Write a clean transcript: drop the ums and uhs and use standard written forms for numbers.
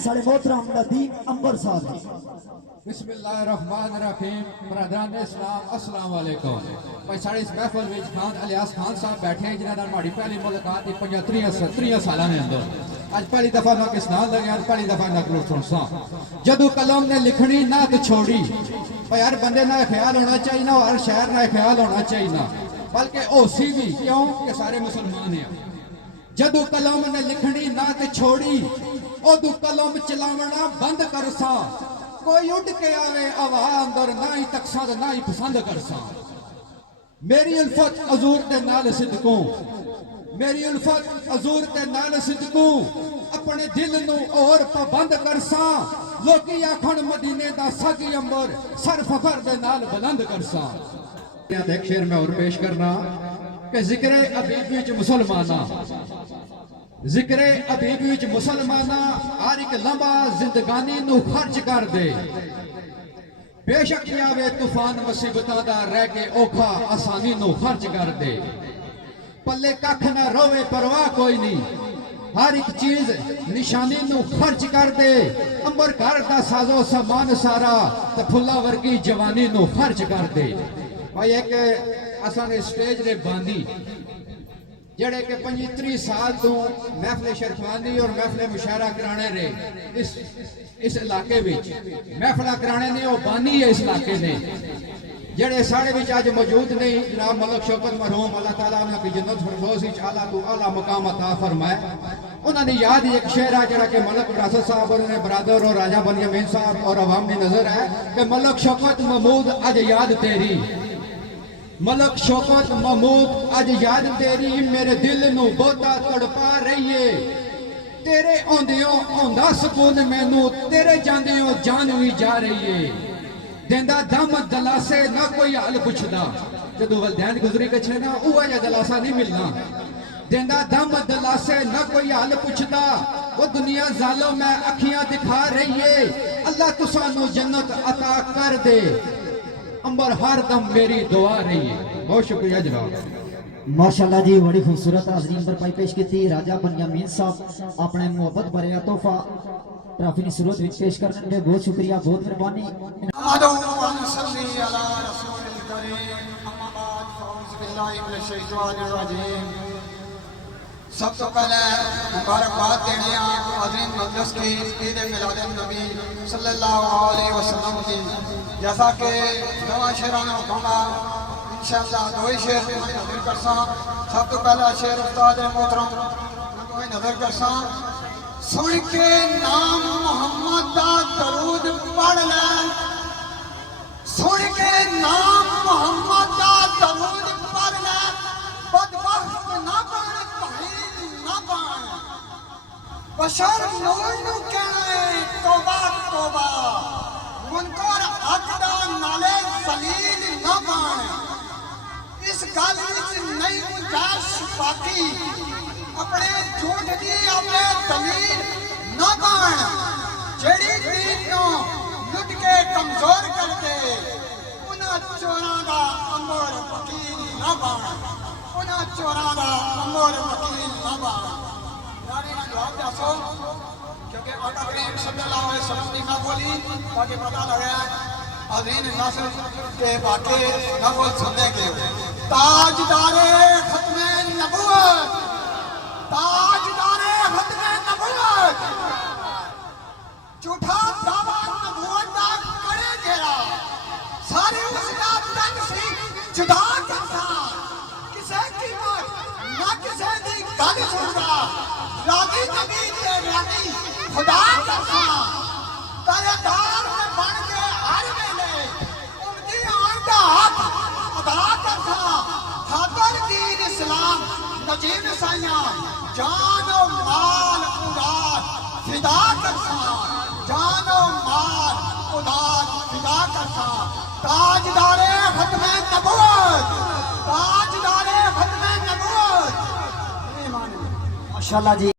साढ़े मोहतरम नदीम अंबर साहब जी। बिस्मिल्लाहिर्रहमानिर्रहीम। बरदरान इस्लाम अस्सलाम वालेकुम। भाई साढ़े इस महफिल विच खान इलियास खान साहब बैठे हैं जिन्हां नाल हमारी पहली मुलाकात 75 साल ने अंदर आज पहली दफा ना किसान लगे आज पहली दफा ना करो सुनसा जदू कलम ने लिखनी ना तो छोड़ी भाई हर बंदे ना ख्याल होना चाहिए ना हर शहर ना ख्याल होना चाहिए ना बल्कि ओसी भी क्यों कि सारे मुसलमान हैं। जदू कलम ने लिखनी ना तो छोड़ी उदू कलम चलावना बंद कर सा कोई उठ के आवे हवा अंदर ना ही तकसा ना ही पसंद कर सा। मेरी उल्फत हजूर दे नाल सिदकों मेरी उल्फत हजूर दे नाल सिदकों अपने दिल नू और पाबंद कर सा लोकी आखण मदीने दा सगी अंबर सर फखर दे नाल बुलंद कर सा। एक शेर मैं और पेश करना कि जिक्र अबीब विच मुसलमाना जिक्र अबीब विच मुसलमाना हर एक लम्हा जिंदगानी नू खर्च कर दे बेशक आवे तूफान मुसीबतां दा रह के औखा आसानी नू खर्च कर दे पल्ले कख ना रोवे परवाह कोई नहीं हर एक चीज निशानी नू खर्च कर दे अंबर घर दा साजो सामान सारा ते फुल्ला वर्गी जवानी नू खर्च कर दे। भाई एक असां स्टेज रे बांधी जड़े के 35 साल तो महफिल शरफानी और महफिल मुशायरा कराने रे इस इलाके विच महफिल कराने ने वो बानी है इस इलाके ने जड़े साढ़े विच आज मौजूद नहीं जनाब मलक शौकत मरहूम अल्लाह ताला उन्हां की जन्नत फिरदौस विच आला तो आला मकाम अता फरमाए। उन्होंने याद एक शेर है जड़ा के मलक रासद साहब और उन्हें बरादर और राजा बनियामीन साहब और अवाम की नजर है कि मलक शौकत महमूद आज याद तेरी मलक शौकत महमूद आज याद तेरी मेरे दिल नू बहुता तड़पा रही है तेरे आंदियों आंदा सुकून मैनू तेरे जांदियों जान भी जा रही है देंदा दम दलासे ना कोई हाल पुछदा जदों वलदैन गुजरी कछे ना उहा जा दलासा नहीं मिलना देंदा दम दलासे ना कोई हाल पुछदा वो दुनिया जालो मैं अखियां दिखा रही है अल्लाह तुसानू जन्नत अता कर दे अंबर हर दम मेरी दुआ रही है। बहुत शुक्रिया जनाब। माशाअल्लाह जी बड़ी खूबसूरत हाज़रीन पर पाई पेश की थी राजा बनियामीन साहब अपने मोहब्बत भरे तोहफा ट्रॉफी की सूरत विच पेश करने के बहुत शुक्रिया बहुत मेहरबानी। सब तो पहले मुबारकबाद देने हाज़रीन मजलिस की ईद मिलाद नबी सल्लल्लाहु अलैहि वसल्लम की जैसा कि नवा शेरा में होगा इंशाअल्लाह दो ही शेर नजर कर सा। सब तो पहला शेर उस्ताद मोहतरम नजर कर सा सुन के नाम मोहम्मद दा दरूद पढ़ ले सुन के नाम मोहम्मद दा दरूद पढ़ ले बदबख्त ना बन ना बन बशर नूर नू कहना तौबा तौबा मुनकर अकदा नाले जलील ना बन इस गल विच नहीं गुंजाइश बाकी अपने झूठ दी अपने दलील ना बन जेड़ी दीन नू लुट के कमजोर कर दे उन्हां चोरां दा अमर वकील ना बन उन्हां चोरां दा अमर वकील ना बन। नारे ना जवाब दसो क्योंकि आका करीम सल्लल्लाहु अलैहि वसल्लम की ना बोली ताकि पता लगे हाज़रीन नस्ल के बाकी नबुव्वत सुनने के ताजदारे खत्मे नबुव्वत ताजदारे खत्मे नबुव्वत झूठा दावा नबुव्वत दा करे जेड़ा सारे उसका तन सी जुदा करता किसे की मौत ना किसे दी गल सुनदा राजी नबी ते राजी खुदा करता तारेदार में बन के हर वेले उमदी आंदा हाथ अदा करता खातर दीन इस्लाम नजीब साइयां जान और माल उदार फिदा करता जान और माल उदार फिदा करता ताजदारे खत्मे नबुव्वत ताजदारे खत्मे नबुव्वत। माशाअल्लाह जी।